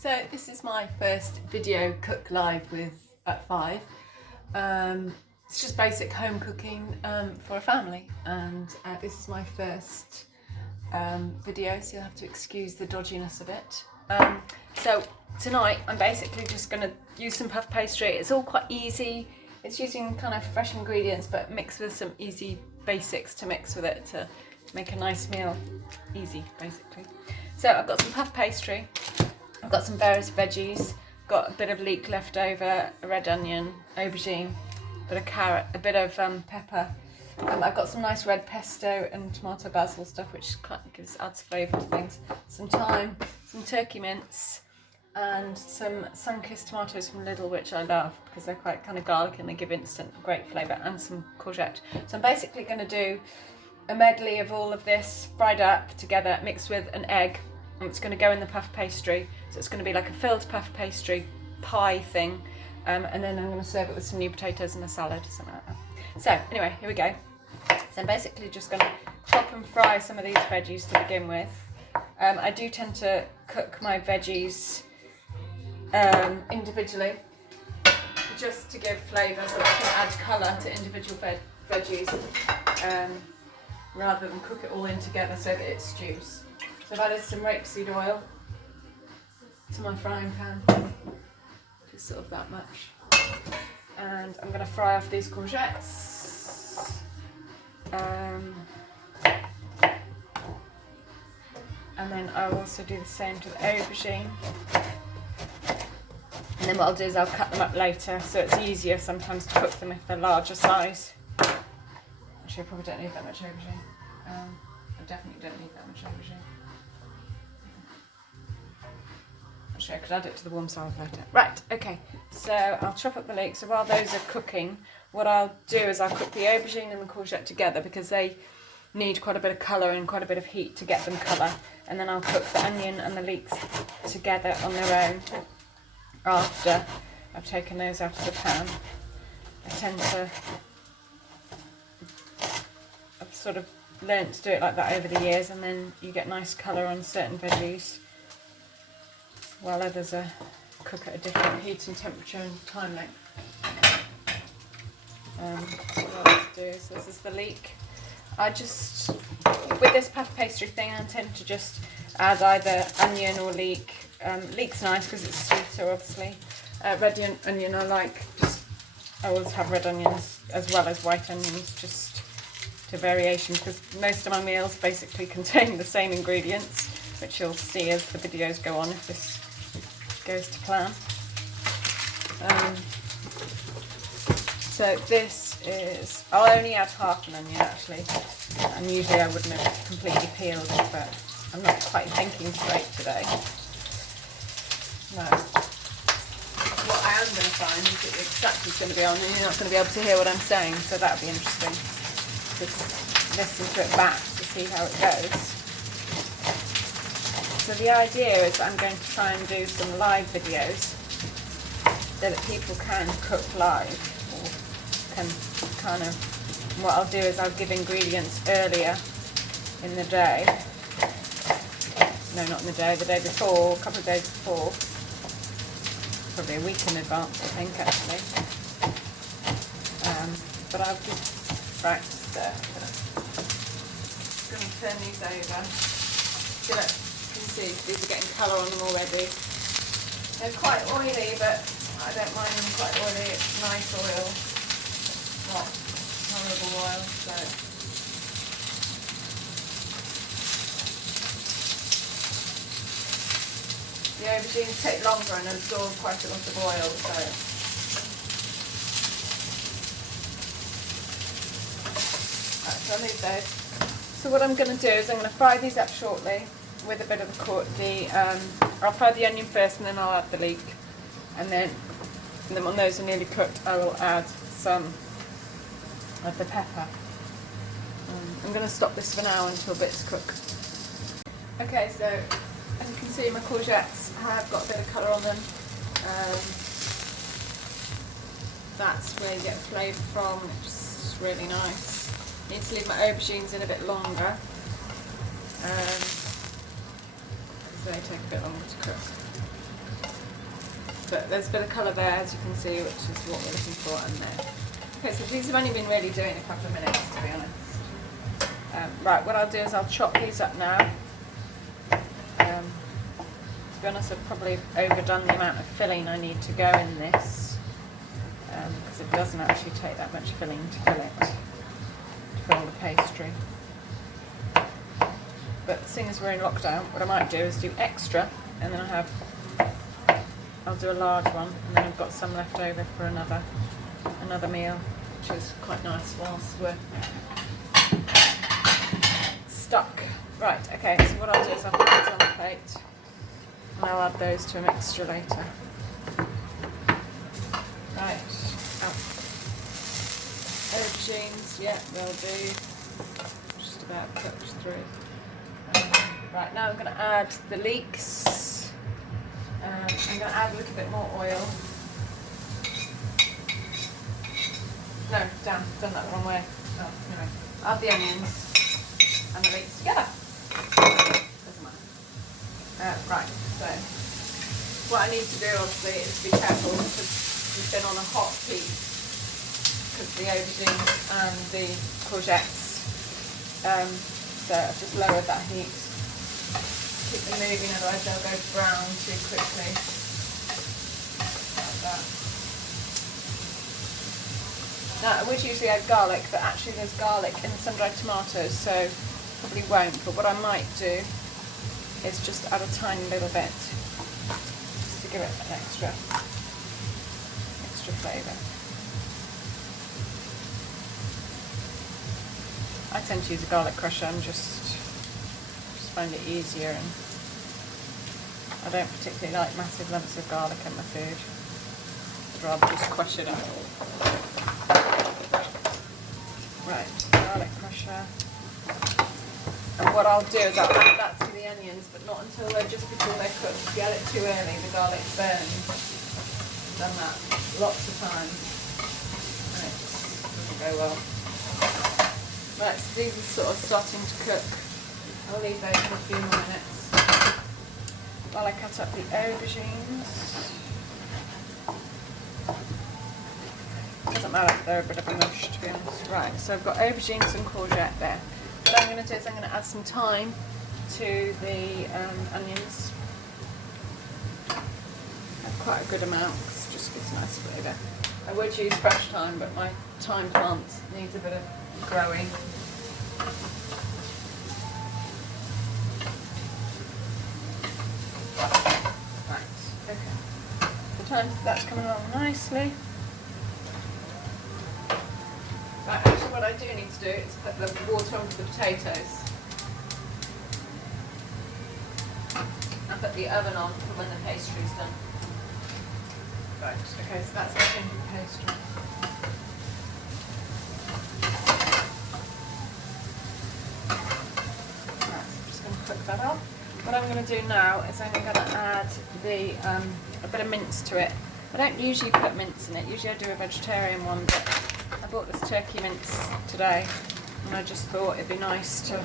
So this is my first video cook live with at 5. It's just basic home cooking for a family, and this is my first video, so you'll have to excuse the dodginess of it. So tonight I'm basically just going to use some puff pastry. It's all quite easy. It's using kind of fresh ingredients but mixed with some easy basics to mix with it to make a nice meal easy, basically. So I've got some puff pastry, I've got some various veggies, got a bit of leek left over, a red onion, aubergine, a bit of carrot, a bit of pepper. I've got some nice red pesto and tomato basil stuff, which adds flavour to things. Some thyme, some turkey mince, and some sun-kissed tomatoes from Lidl, which I love because they're quite kind of garlic and they give instant great flavour, and some courgette. So I'm basically going to do a medley of all of this fried up together, mixed with an egg, and it's going to go in the puff pastry. So it's going to be like a filled puff pastry pie thing, and then I'm going to serve it with some new potatoes and a salad, something like that. So anyway, here we go. So I'm basically just going to chop and fry some of these veggies to begin with. I do tend to cook my veggies individually, just to give flavour, so I can add colour to individual veggies, rather than cook it all in together so that it stews. So I've added some rapeseed oil to my frying pan, just sort of that much. And I'm going to fry off these courgettes. And then I'll also do the same to the aubergine. And then what I'll do is I'll cut them up later, so it's easier sometimes to cook them if they're larger size. Actually, I probably don't need that much aubergine. I definitely don't need that much aubergine. Actually, I could add it to the warm salad later. Right, okay, so I'll chop up the leeks. So while those are cooking, what I'll do is I'll cook the aubergine and the courgette together because they need quite a bit of colour and quite a bit of heat to get them colour. And then I'll cook the onion and the leeks together on their own after I've taken those out of the pan. I've sort of learnt to do it like that over the years, and then you get nice colour on certain veggies, while others are cook at a different heat and temperature and time length. So what I'll do, so this is the leek. With this puff pastry thing, I tend to just add either onion or leek. Leek's nice because it's sweeter, obviously. Red onion I always have red onions as well as white onions, just to variation, because most of my meals basically contain the same ingredients, which you'll see as the videos go on if this goes to plan. So this is, I'll only add half an onion actually, and usually I wouldn't have completely peeled it, but I'm not quite thinking straight today. No. What I am going to find is that the extract is going to be on and you're not going to be able to hear what I'm saying, so that'll be interesting. Just listen to it back to see how it goes. So the idea is that I'm going to try and do some live videos so that people can cook live, or can kind of, what I'll do is I'll give ingredients earlier in the day. No, not in the day before, a couple of days before. Probably a week in advance, I think, actually. But I'll just, right, so I'm going to turn these over. See, look, you can see these are getting colour on them already. They're quite oily, but I don't mind them quite oily. It's nice oil, not horrible oil, so. The aubergines take longer and absorb quite a lot of oil, so. Right, so I'll leave those. So what I'm going to do is I'm going to fry these up shortly with a bit of I'll fry the onion first and then I'll add the leek. And then when those are nearly cooked, I will add some of the pepper. I'm going to stop this for now until bits cook. Okay, so as you can see, my courgettes have got a bit of colour on them. That's where you get flavour from, which is really nice. I need to leave my aubergines in a bit longer. They take a bit longer to cook. but there's a bit of colour there, as you can see, which is what we're looking for in there. Okay, so these have only been really doing a couple of minutes, to be honest. Right, what I'll do is I'll chop these up now. To be honest, I've probably overdone the amount of filling I need to go in this, because it doesn't actually take that much filling to fill it, to fill the pastry. But seeing as we're in lockdown, what I might do is do extra, and then I'll do a large one, and then I've got some left over for another meal, which is quite nice whilst we're stuck. Right, okay, so what I'll do is I'll put these on the plate, and I'll add those to a mixture later. Right, aubergines, yeah, they'll do. Just about cooked through. Right, now I'm going to add the leeks. I'm going to add a little bit more oil. No, damn, done that the wrong way. Oh, anyway, add the onions and the leeks together. Doesn't matter. Right, so what I need to do obviously is be careful because we've been on a hot heat because the aubergines and the courgettes. So I've just lowered that heat. Keep them moving, otherwise they'll go brown too quickly. Like that. Now I would usually add garlic, but actually there's garlic in sun-dried tomatoes, so probably won't. But what I might do is just add a tiny little bit, just to give it an extra flavour. I tend to use a garlic crusher and just find it easier, and I don't particularly like massive lumps of garlic in my food. I'd rather just crush it up. Right, garlic crusher. And what I'll do is I'll add that to the onions, but not until they're just before they're cooked. If you add it too early, the garlic burns. I've done that lots of times, and it just doesn't go well. Right, so these are sort of starting to cook. I'll leave those for a few more minutes while I cut up the aubergines. Doesn't matter if they're a bit of a mush, to be honest. Right, so I've got aubergines and courgette there. What I'm going to do is I'm going to add some thyme to the onions. Add quite a good amount because it just gives a nice flavour. I would use fresh thyme, but my thyme plant needs a bit of growing. Right, okay. That's coming along nicely. Right, actually what I do need to do is put the water onto the potatoes. And put the oven on for when the pastry's done. Right, okay, so that's making the pastry. Right, so I'm just going to cook that up. What I'm going to do now is I'm going to add a bit of mince to it. I don't usually put mince in it, usually I do a vegetarian one, but I bought this turkey mince today and I just thought it'd be nice to,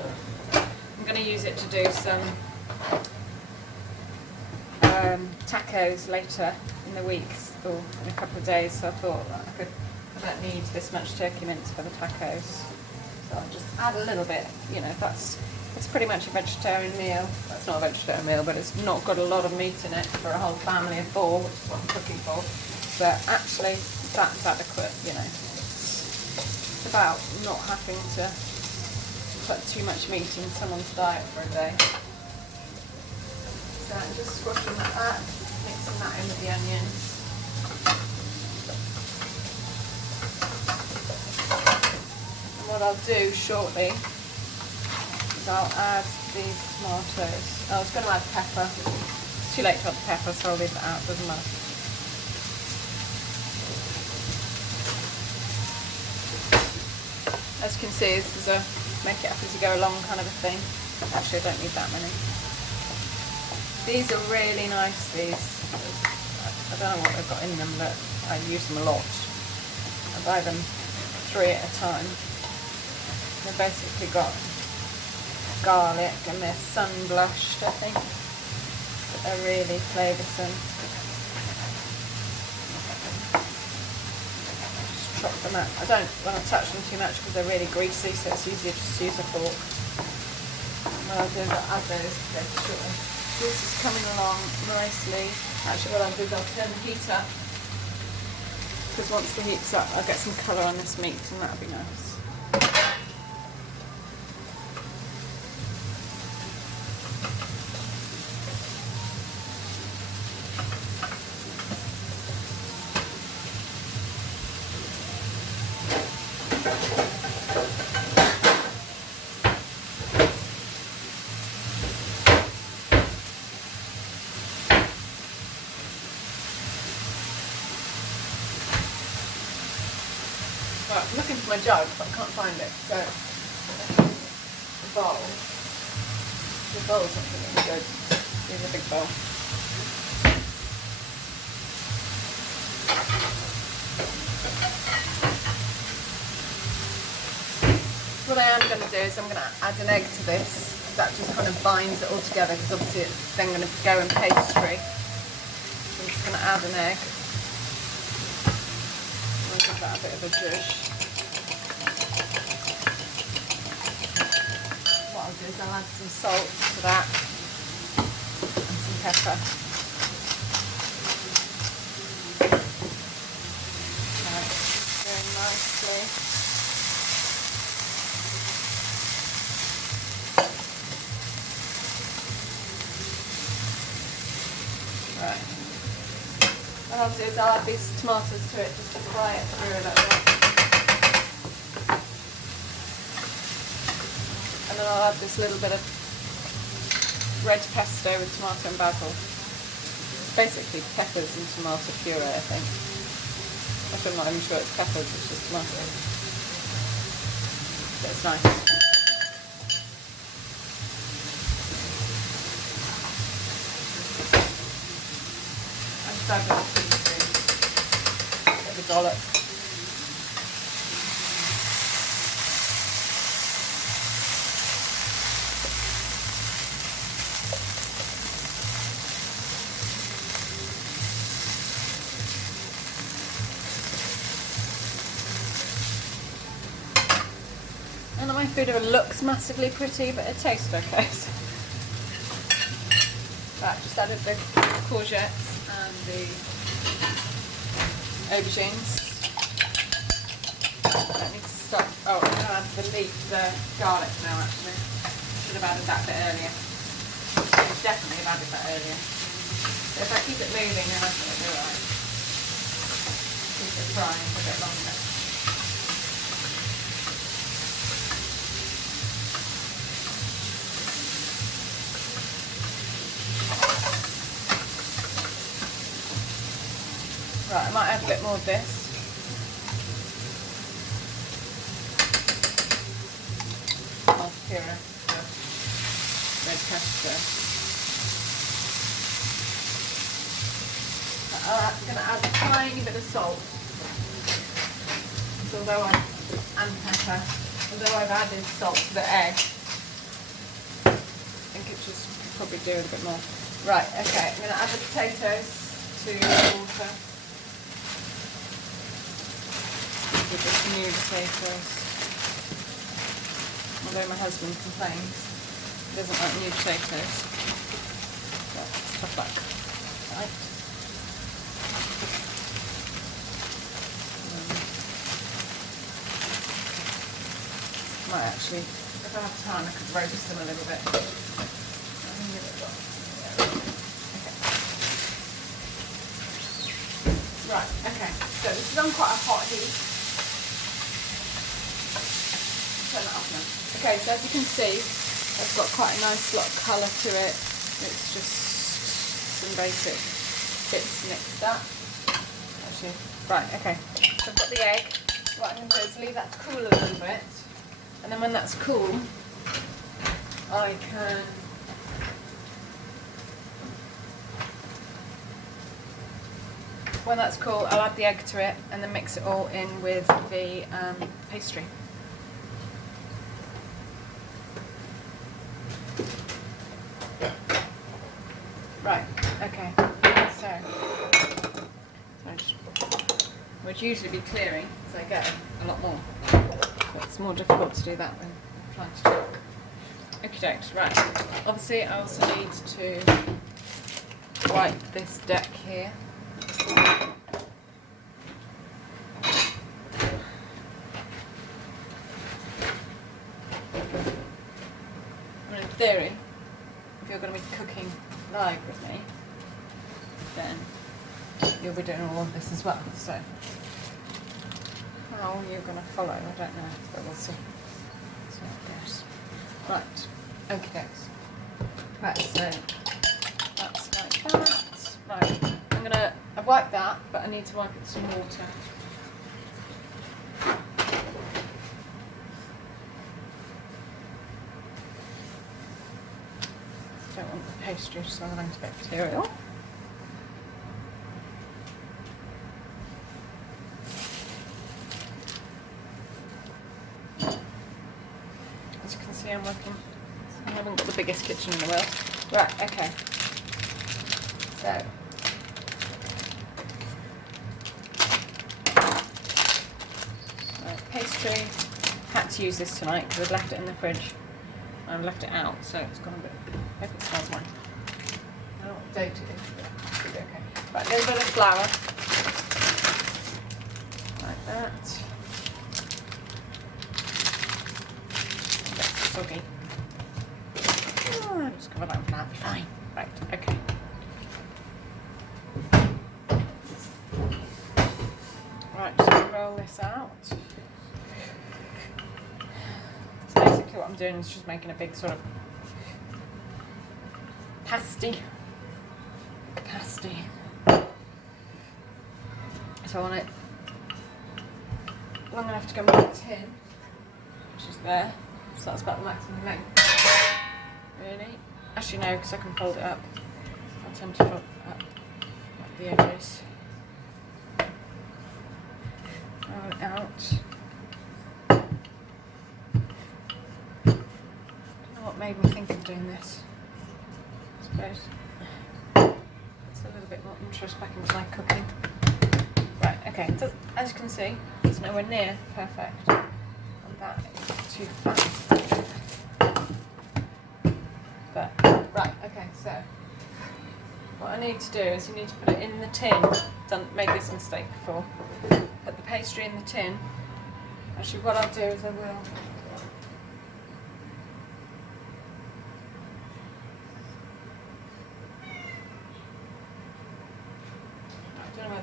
I'm going to use it to do some tacos later in the week or in a couple of days, so I thought I don't need this much turkey mince for the tacos, so I'll just add a little bit. You know, it's pretty much a vegetarian meal. That's not a vegetarian meal, but it's not got a lot of meat in it for a whole family of 4, which is what I'm cooking for. But actually, that's adequate, you know. It's about not having to put too much meat in someone's diet for a day. So I'm just squashing that up, mixing that in with the onions. And what I'll do shortly is I'll add the tomatoes. I was going to add pepper. It's too late to add the pepper, so I'll leave that out, doesn't matter. As you can see, this is a make it up as you go along kind of a thing. Actually, I don't need that many. These are really nice, these. I don't know what they've got in them, but I use them a lot. I buy them 3 at a time. They've basically got garlic and they're sun blushed, I think. But they're really flavoursome. chop them up. I don't want to touch them too much because they're really greasy, so it's easier just to use a fork. What I'll do is I'll add those together shortly. This is coming along nicely. Actually, what I'll do is I'll turn the heat up, because once the heat's up, I'll get some colour on this meat, and that'll be nice. Right, I'm looking for my jug, but I can't find it. So, the bowl. The bowl's not really good. Use a big bowl. What I am going to do is I'm going to add an egg to this. That just kind of binds it all together, because obviously it's then going to go in pastry. So I'm just going to add an egg. I'll give that a bit of a zhuzh. What I'll do is I'll add some salt to that and some pepper. Right, very nicely. Right. What I'll do is I'll add these tomatoes to it just to fry it through a little bit. And then I'll add this little bit of red pesto with tomato and basil. It's basically peppers and tomato puree, I think. Actually, I'm not even sure it's peppers, it's just tomato. But it's nice. Add a teaspoon, bit of a dollop. None of my food ever looks massively pretty, but it tastes okay. Right, just added the courgettes and the aubergines. Don't need to stop. Oh, I'm going to add the garlic now actually. Should have added that a bit earlier. Should definitely have added that earlier. But if I keep it moving, then I think it'll be alright. Keep it frying for a bit longer. Right, I might add a bit more of this. Tomato puree, red pesto. I'm going to add a tiny bit of salt. So and pepper. Although I've added salt to the egg, I think it just could probably do with a bit more. Right, okay, I'm going to add the potatoes to the water. With just new potatoes. Although my husband complains, he doesn't like new potatoes. But tough luck. Right. Might actually, if I have time, I could roast them a little bit. Right, okay, so this is on quite a hot heat. Turn it off now. Okay, so as you can see, it's got quite a nice lot of colour to it. It's just some basic bits mixed up. Actually, right, okay. So I've got the egg. What I'm going to do is leave that to cool a little bit. And then when that's cool, I can I'll add the egg to it and then mix it all in with the pastry. Right, okay, so I just would usually be clearing as I go a lot more. But it's more difficult to do that when I'm trying to talk. Okay, dokes, right. Obviously, I also need to wipe this deck here. And in theory, if you're going to be cooking live with me, then you'll be doing all of this as well. So how you're going to follow, I don't know, but we'll see. So yes. Right. Okay. Right. So that's like that. Right. I've wiped that, but I need to wipe it with some water. Don't want the pastry to smell of antibacterial. As you can see, I'm working. I haven't got the biggest kitchen in the world. Right, okay. So, right, pastry. Had to use this tonight because I've left it in the fridge. I've left it out, so it's gone a bit. I hope it smells fine. I don't know what date it is, but it should be okay. Right, a little bit of flour. Like that. That's soggy. Oh, just cover that with that, be fine. Right, okay. Right, just gonna roll this out. So basically what I'm doing is just making a big sort of pasty. So I want it long enough to go in the tin, which is there. So that's about the maximum length. Really? Actually no, because I can fold it up. I'll tend to fold it up like the edges. Roll it out. I don't know what made me think of doing this. I suppose it's a little bit more interest back into my cooking. Right, okay, so, as you can see, it's nowhere near perfect. And that is too flat. But, right, okay, so what I need to do is you need to put it in the tin. Made this mistake before. Put the pastry in the tin. Actually, what I'll do is I will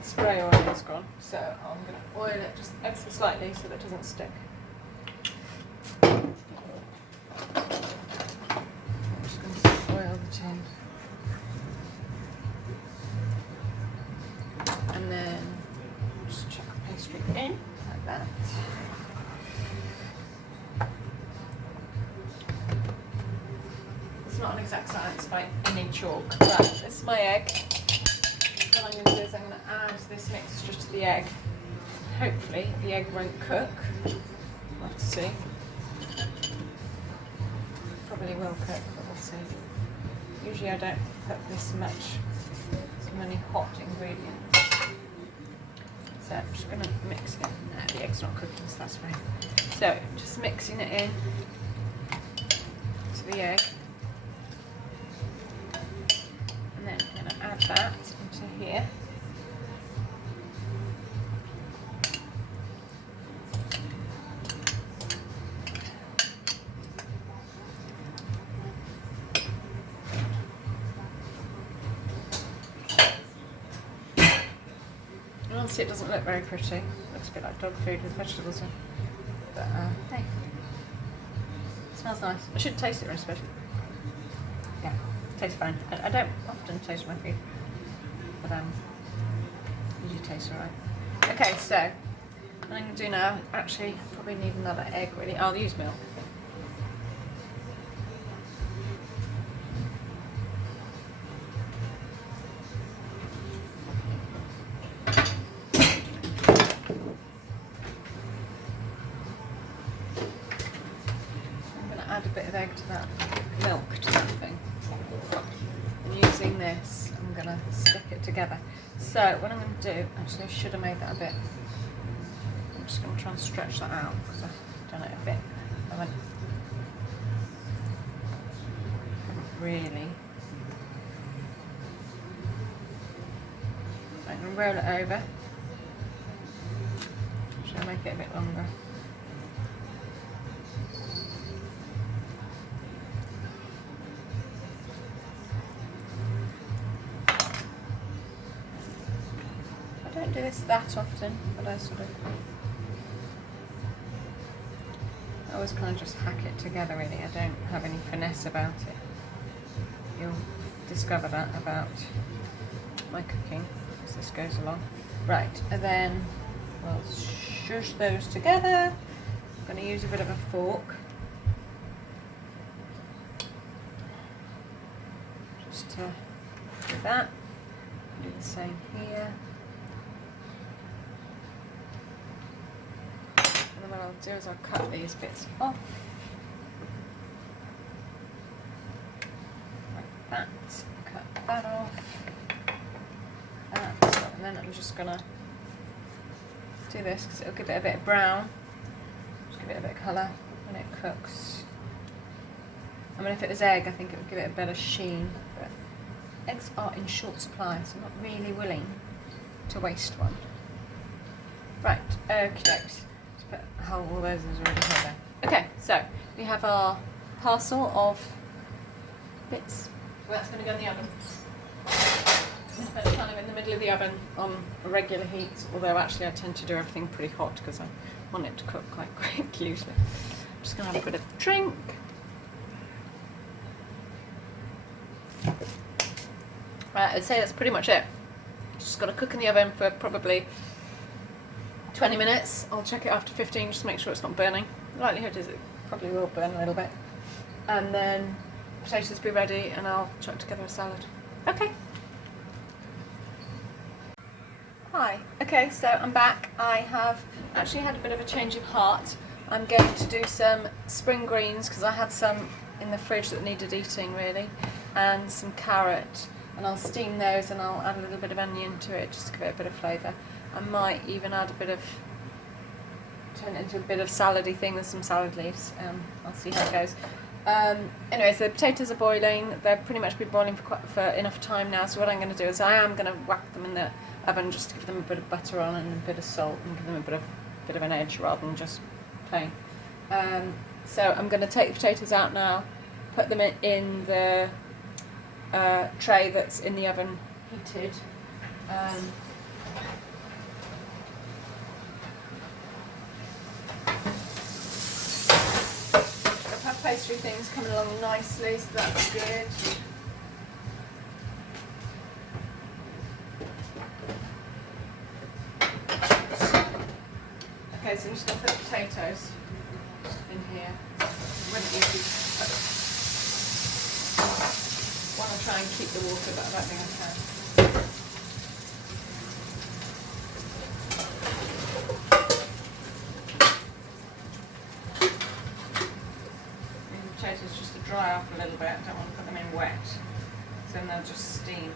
the spray oil has gone, so I'm going to oil it just ever so slightly so that it doesn't stick. I'm just going to oil the tin. And then just chuck the pastry in, like that. It's not an exact science by any chalk. Right, this is my egg. What I'm going to do is I'm going to add this mixture to the egg. Hopefully the egg won't cook. We'll have to see. Probably will cook, but we'll see. Usually I don't put this many hot ingredients. So I'm just going to mix it. No, the egg's not cooking, so that's fine. So just mixing it in to the egg. And then I'm going to add that into here. And honestly, it doesn't look very pretty. It looks a bit like dog food with vegetables in. But hey, it smells nice. I should taste it, I suppose. Yeah, tastes fine. I don't often taste my food, but usually tastes alright. Okay, so what I'm going to do now, actually, probably need another egg really. I'll use milk. Add a bit of egg to that, milk to that thing. And using this, I'm going to stick it together. So what I'm going to do, actually I should have made that a bit just going to try and stretch that out because I've done it a bit. I haven't really. I'm going to roll it over. Should I make it a bit longer? I don't do this that often, but I always kind of just hack it together really. I don't have any finesse about it. You'll discover that about my cooking as this goes along. Right, and then we'll shush those together. I'm going to use a bit of a fork. Just to do that. Do the same here. And then what I'll do is I'll cut these bits off. Like that. Cut that off. That. And then I'm just going to do this because it'll give it a bit of brown. Just give it a bit of colour when it cooks. I mean, if it was egg, I think it would give it a better sheen. But eggs are in short supply, so I'm not really willing to waste one. Right, okie dokes. Just put all those already here there. Okay, so we have our parcel of bits. Well, that's going to go in the oven. Put it kind of in the middle of the oven on a regular heat, although actually I tend to do everything pretty hot because I want it to cook quite quick usually. I'm just going to have a bit of drink. Right, I'd say that's pretty much it. Just got to cook in the oven for probably 20 minutes. I'll check it after 15 just to make sure it's not burning. The likelihood is it probably will burn a little bit. And then potatoes will be ready and I'll chuck together a salad. Okay. Hi, okay, so I'm back. I have actually had a bit of a change of heart. I'm going to do some spring greens because I had some in the fridge that needed eating really, and some carrot, and I'll steam those and I'll add a little bit of onion to it just to give it a bit of flavour. I might even add a bit of, turn it into a bit of salady thing with some salad leaves. I'll see how it goes. Anyway, so the potatoes are boiling. They'll pretty much be boiling for enough time now, so what I'm going to do is I am going to whack them in the oven just to give them a bit of butter on and a bit of salt and give them a bit of an edge rather than just plain. So I'm going to take the potatoes out now, put them in the tray that's in the oven heated. The puff pastry thing's coming along nicely, so that's good. Okay, so I'm just going to put the potatoes in here. Wouldn't usually want to try and keep the water, but I don't think I can. Need the potatoes just to dry off a little bit. I don't want to put them in wet, so then they'll just steam.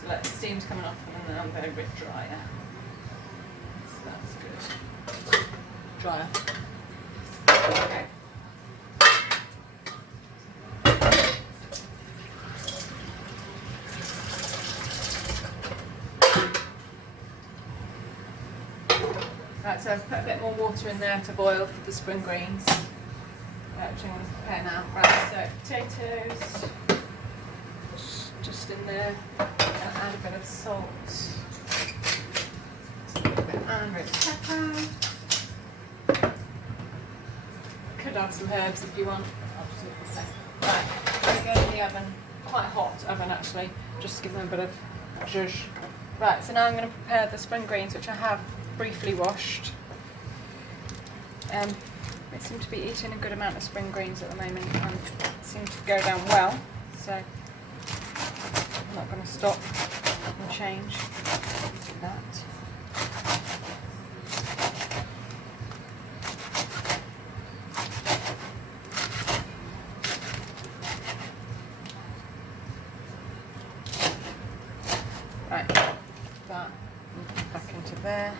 So let the steam's coming off them and then they're a bit drier. That's good. Drier. Okay. Right, so I've put a bit more water in there to boil for the spring greens. Which I'm going to prepare now. Right, so potatoes just in there. I'll add a bit of salt. And red pepper. Could add some herbs if you want. I'll just leave it there. Right, I'm going to go in the oven, quite hot oven actually, just to give them a bit of zhuzh. Right, so now I'm going to prepare the spring greens, which I have briefly washed. They seem to be eating a good amount of spring greens at the moment and it seems to go down well, so I'm not going to stop and change that. Right, that back into there.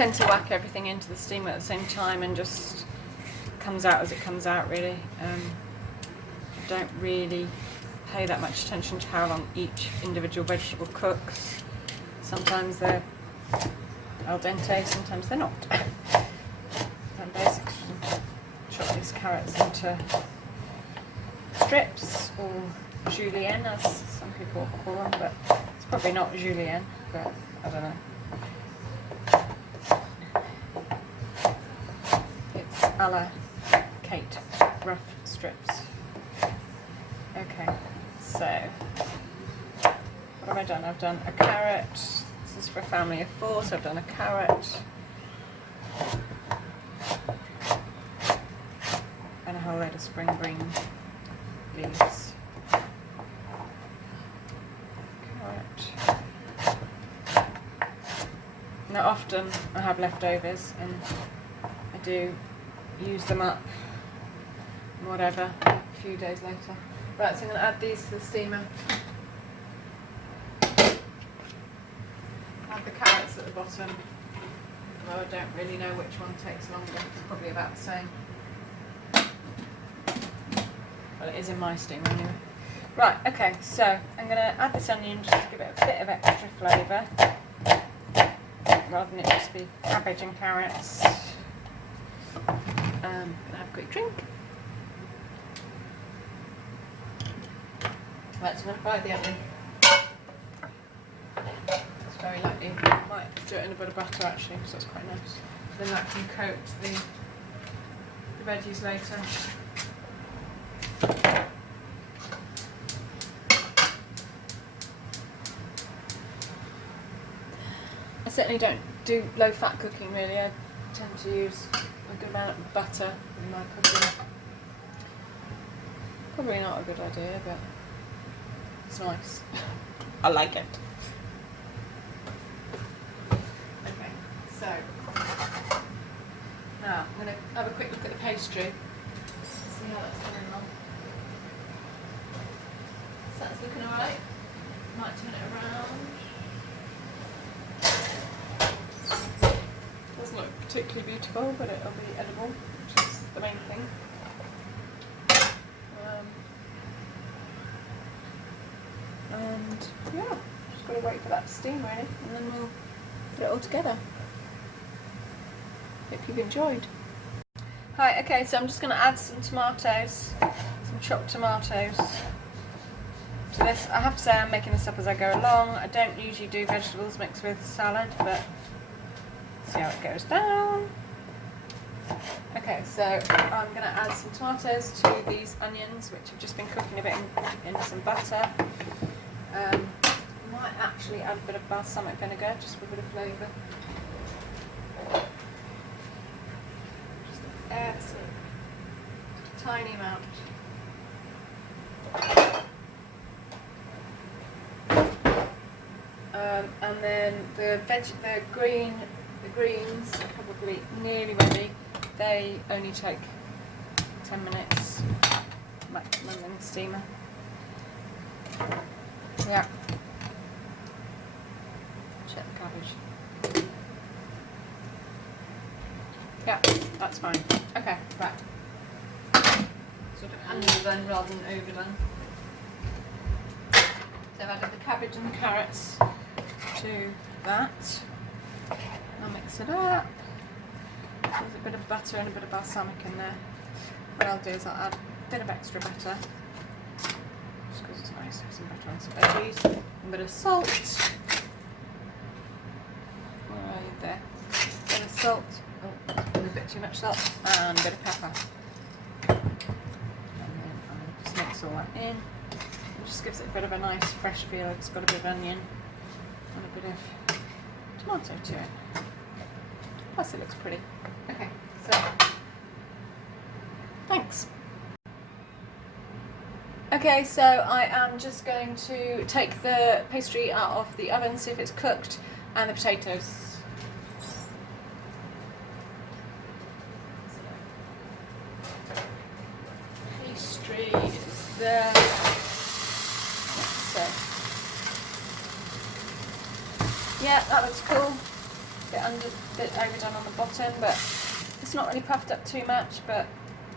tend to whack everything into the steamer at the same time and just comes out as it comes out, really. I don't really pay that much attention to how long each individual vegetable cooks. Sometimes they're al dente, sometimes they're not. I'm basically chop these carrots into strips, or julienne as some people call them, but it's probably not julienne, but I don't know. It's a la Kate, rough strips. Okay, so what have I done? I've done a carrot. This is for a family of 4, so I've done a carrot and a whole load of spring green leaves. Carrot. Now often I have leftovers and I do use them up, whatever, a few days later. Right, so I'm going to add these to the steamer. Add the carrots at the bottom. Well, I don't really know which one takes longer. It's probably about the same. Well, it is in my steamer anyway. Right, okay, so I'm going to add this onion just to give it a bit of extra flavour, rather than it just be cabbage and carrots. I'm going to have a quick drink. Right, so I'm going to fry the onion. It's very lightly. I might do it in a bit of butter actually, because that's quite nice. Then that can coat the veggies later. I certainly don't do low fat cooking really. I tend to use a good amount of butter in my cooking. Probably not a good idea, but it's nice. I like it. Okay, so now I'm going to have a quick look at the pastry. See how that's coming along. So that's looking alright. Might turn it around. Doesn't look particularly beautiful, but it'll be edible, which is the main thing. And yeah, just got to wait for that to steam really, and then we'll put it all together. Hope you've enjoyed. Hi, okay, so I'm just going to add some tomatoes, some chopped tomatoes to this. I have to say I'm making this up as I go along. I don't usually do vegetables mixed with salad, but see how it goes down. Okay, so I'm going to add some tomatoes to these onions, which have just been cooking a bit in some butter. Might actually add a bit of balsamic vinegar, just for a bit of flavour. Just a tiny amount. And then the greens are probably nearly ready. They only take 10 minutes maximum in the steamer. Yeah. Check the cabbage. Yeah, that's fine. Okay, right. Sort of underdone rather than overdone. So I've added the cabbage and the carrots to that. I'll mix it up. There's a bit of butter and a bit of balsamic in there. What I'll do is I'll add a bit of extra butter, just because it's nice to have some butter on some veggies. A bit of salt. Right there. A bit of salt. Oh, a bit too much salt. And a bit of pepper. And then I'll just mix all that in. It just gives it a bit of a nice fresh feel. It's got a bit of onion and a bit of tomato to it. Plus it looks pretty. Okay, so thanks. Okay, so I am just going to take the pastry out of the oven, see if it's cooked, and the potatoes. Pastry is there. So, yeah, that looks cool. bit overdone on the bottom, but it's not really puffed up too much, but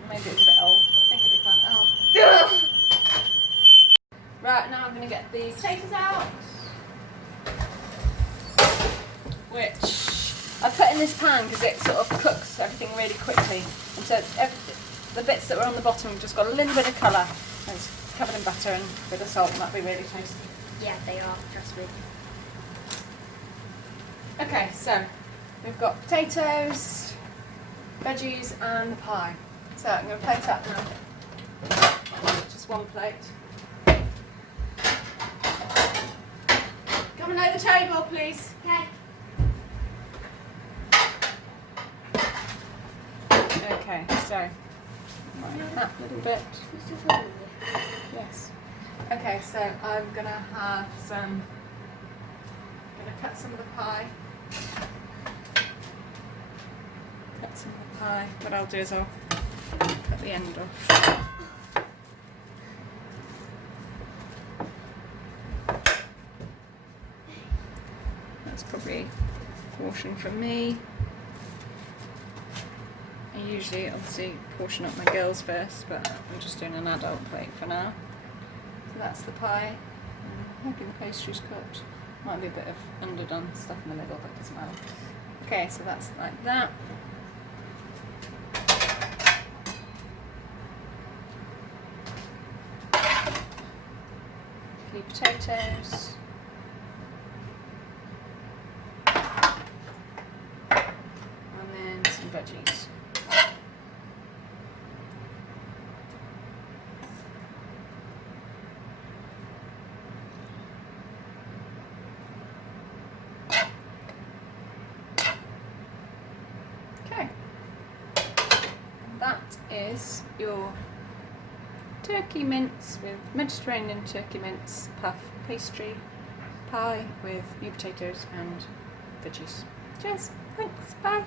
maybe it's a bit old, but I think it'll be fun. Oh. Right, now I'm going to get the potatoes out, which I put in this pan because it sort of cooks everything really quickly. And so the bits that were on the bottom have just got a little bit of colour. And it's covered in butter and a bit of salt, and that'd be really tasty. Yeah, they are, trust me. Okay, so we've got potatoes, veggies and the pie. So I'm going to plate up now. Just one plate. Come and lay the table, please. Okay. Okay, so that little bit. Yes. Okay, so I'm going to have some. I'm going to cut some of the pie. Cut some of the pie. What I'll do is I'll cut the end off. That's probably a portion for me. I usually obviously portion up my girls first, but I'm just doing an adult plate for now. So that's the pie. I'm hoping the pastry's cooked. Might be a bit of underdone stuff in the middle, but it doesn't matter. Okay, so that's like that. A few potatoes. And then some veggies. Okay, that is your turkey mince with Mediterranean turkey mince puff pastry pie with new potatoes and veggies. Cheers, thanks, bye.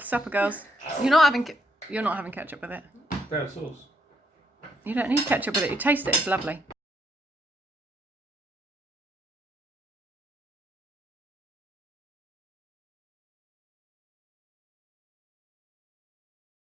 Supper, girls. You're not having ketchup with it. Brown sauce. You don't need ketchup with it. You taste it. It's lovely.